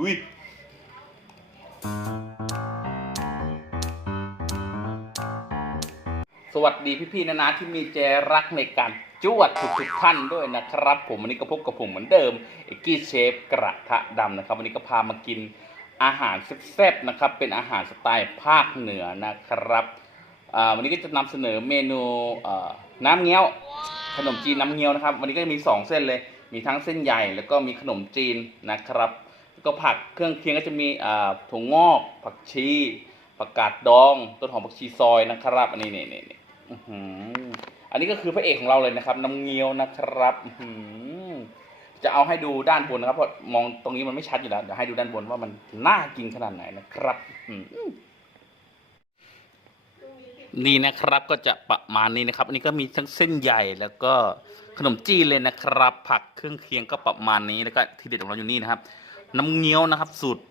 ลุยสวัสดีพี่ๆนะนะที่มีใจรักในการจวดทุกๆท่านด้วยนะครับ ผมวันนี้ก็พบกับผมเหมือนเดิมเอกกี้เชฟกระทะดำนะครับ วันนี้ก็พามากินอาหารแซ่บๆนะครับ เป็นอาหารสไตล์ภาคเหนือนะครับวันนี้ก็จะนำเสนอเมนูน้ำเงี้ยวขนมจีนน้ำเงี้ยวนะครับ วันนี้ก็จะมี 2 เส้นเลยมีทั้งเส้นใหญ่แล้วก็มีขนมจีนนะครับ ก็ผักเครื่องเคียงก็จะมีอ่าถั่วงอก ผักชีผักกาดดองต้นหอมผักชีซอยนะครับอันนี้นี่นี่นี่อื้อหืออันนี้ก็คือพระเอกของเราเลยนะครับน้ำเงี้ยวนะครับอื้อหือจะเอาให้ดูด้านบนนะครับเพราะมองตรงนี้มันไม่ชัดอยู่แล้วเดี๋ยวให้ดูด้านบนว่ามันน่ากินขนาดไหนนะครับอื้อหือนี่นะครับก็จะประมาณนี้นะครับ อันนี้ก็มีทั้งเส้นใหญ่แล้วก็ขนมจีนเลยนะครับ ผักเครื่องเคียงก็ประมาณนี้แล้วก็ที่เด็ดของเราอยู่นี่นะครับ น้ำเงี้ยวนะครับสูตร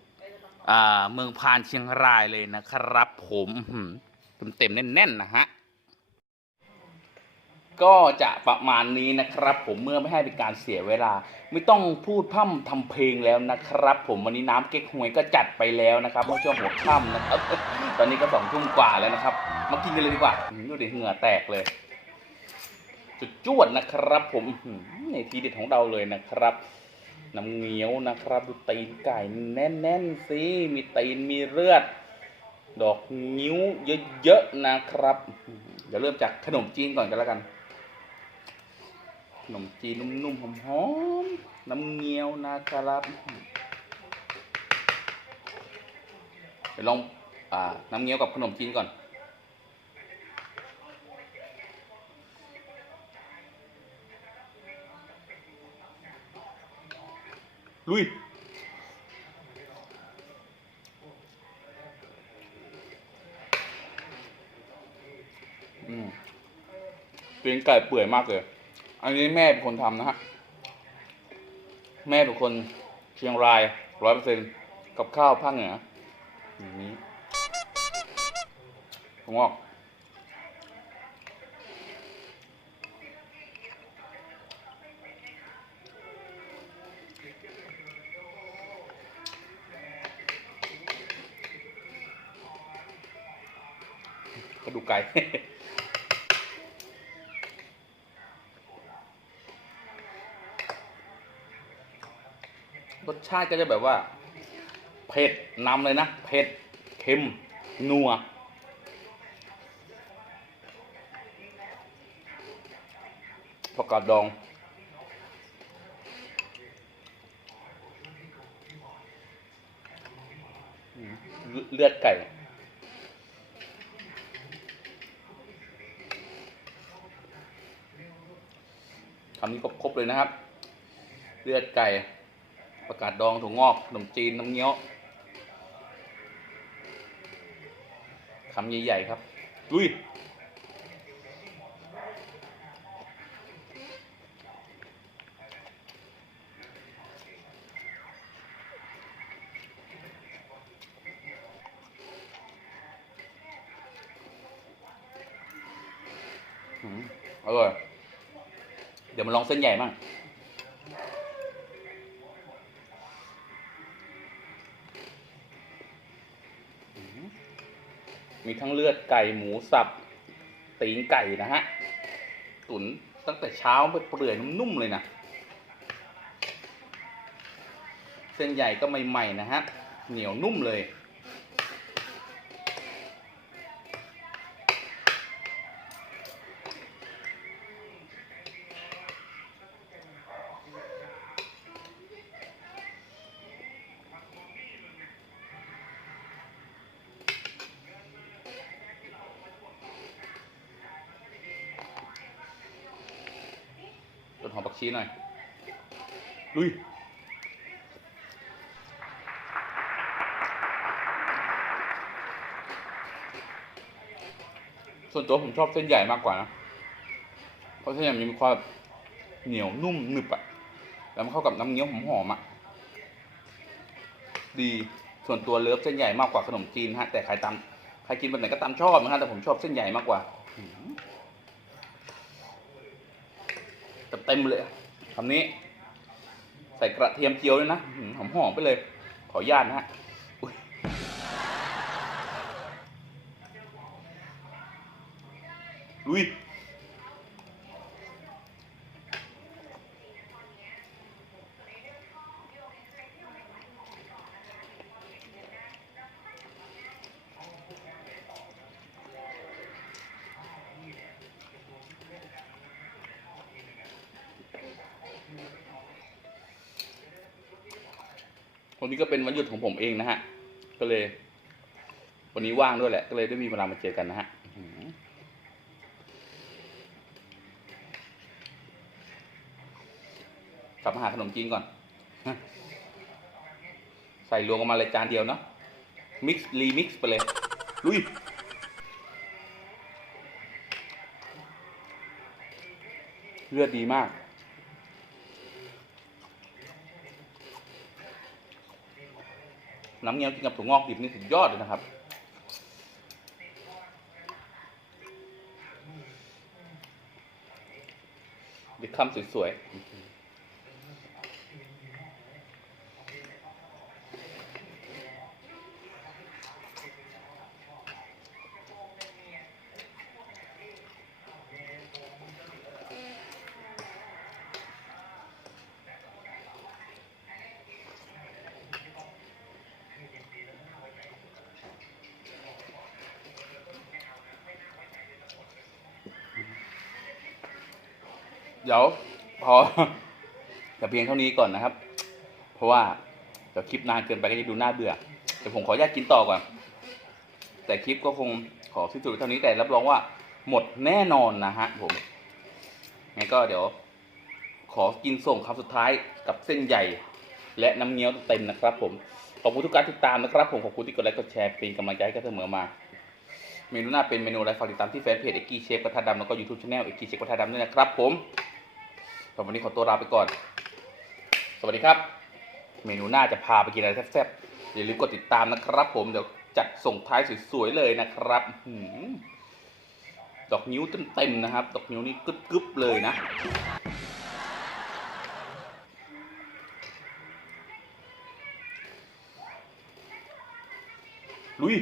เมืองพานเชียงรายเลยนะครับ ผมเต็มๆแน่นๆนะฮะก็จะประมาณนี้นะครับ ผมเมื่อไม่ให้เป็นการเสียเวลา ไม่ต้องพูดพร่ำทำเพลงแล้วนะครับ ผมวันนี้น้ำเก๊กฮวยก็จัดไปแล้วนะครับเมื่อช่วงหัวค่ำนะครับ ตอนนี้ก็สองทุ่มกว่าแล้วนะครับ มากินกันเลยดีกว่าอืมดูดิเหงื่อแตกเลยจุดจวดนะครับ ผมในทีเด็ดของเราเลยนะครับ น้ำเงี้ยวนะครับดูตีนไก่แน่นๆสิมีตีนมีเลือด ดอกนิ้วเยอะๆนะครับ เดี๋ยวเริ่มจากขนมจีนก่อนกันแล้วกัน ขนมจีนนุ่มๆหอมๆน้ำเงี้ยวนะครับเดี๋ยวลองอน้ำเงี้ยวกับขนมจีนก่อน ลุยอืมเป็นไก่เปื่อยมากเลย อันนี้แม่เป็นคนทำนะฮะ แม่เป็นคนเชียงรายร้อยเปอร์เซ็นกับข้าวภาคเหนืออย่างนี้ผมบอก ระดูกไก่ รสชาติก็จะแบบว่า เผ็ดนำเลยนะ เผ็ด เค็ม นัวผักกาดดองเลือดไก่ ครบเลยนะครับ เลือดไก่ ประกาศดองถั่วงอกขนมจีนน้ำเงี้ยวคำใหญ่ๆครับลุยอร่อย ดี๋ยวมาลองเส้นใหญ่มั่งมีทั้งเลือดไก่หมูสับ ตีนไก่นะฮะ ตุ๋นตั้งแต่เช้าไปเปื่อยนุ่มๆเลยนะ เส้นใหญ่ก็ใหม่ๆนะฮะ เหนียวนุ่มเลย อมผักชีหน่อย ลุยส่วนตัวผมชอบเส้นใหญ่มากกว่านะ เพราะเส้นใหญ่มันมีความเหนียวนุ่มหนึบอะแล้วมันเข้ากับน้ำเงี้ยวหอมๆอะดีส่วนตัวเลิฟเส้นใหญ่มากกว่าขนมจีนฮะ แต่ใครตามใครกินแบบไหนก็ตามชอบนะฮะแต่ผมชอบเส้นใหญ่มากกว่า เต็มๆเลยคำนี้ ใส่กระเทียมเจียวด้วยนะหอมหอมๆไปเลย ขออนุญาตนะฮะอุ๊ยลุย วันนี้ก็เป็นวันหยุดของผมเองนะฮะ ก็เลย วันนี้ว่างด้วยแหละ ก็เลยได้มีเวลามาเจอกันนะฮะกลับมาหาขนมจีนก่อน ใส่รวมกันมาเลยจานเดียวเนาะ มิกซ์รีมิกซ์ไปเลย ลุยเลือดดีมาก น้ำเงี้ยวกินกับถั่วงอกดิบนี่สุดยอดเลยนะครับเด็กคำสวยๆ เดี๋ยวพอแต่เพียงเท่านี้ก่อนนะครับ เพราะว่าเดี๋ยวคลิปนานเกินไปก็จะดูน่าเบื่อเดี๋ยวผมขออนุญาตกินต่อก่อน แต่คลิปก็คงขอสิ้นสุดเท่านี้แต่รับรองว่า หมดแน่นอนนะฮะผมงั้นก็เดี๋ยว ขอกินส่งคำสุดท้ายกับเส้นใหญ่ และน้ำเงี้ยวเต็มนะครับ ผมขอบคุณทุกการติดตามนะครับ ผมขอบคุณที่กดไลค์กดแชร์เป็นกำลังใจให้กันเสมอมาเมนูหน้าเป็นเมนูอะไรฝากติดตามที่แฟนเพจเอกกี้เชฟกระทะดำแล้วก็ยูทูบช anel เอกกี้เชฟกระทะดำด้วยนะครับผม สำหรับวันนี้ขอตัวลาไปก่อน สวัสดีครับ เมนูหน้าจะพาไปกินอะไรแซ่บๆอย่าลืมกดติดตามนะครับ ผมเดี๋ยวจัดส่งท้ายสวยๆเลยนะครับดอกนิ้วเต็มๆนะครับ ดอกนิ้วนี่กึบๆเลยนะลุย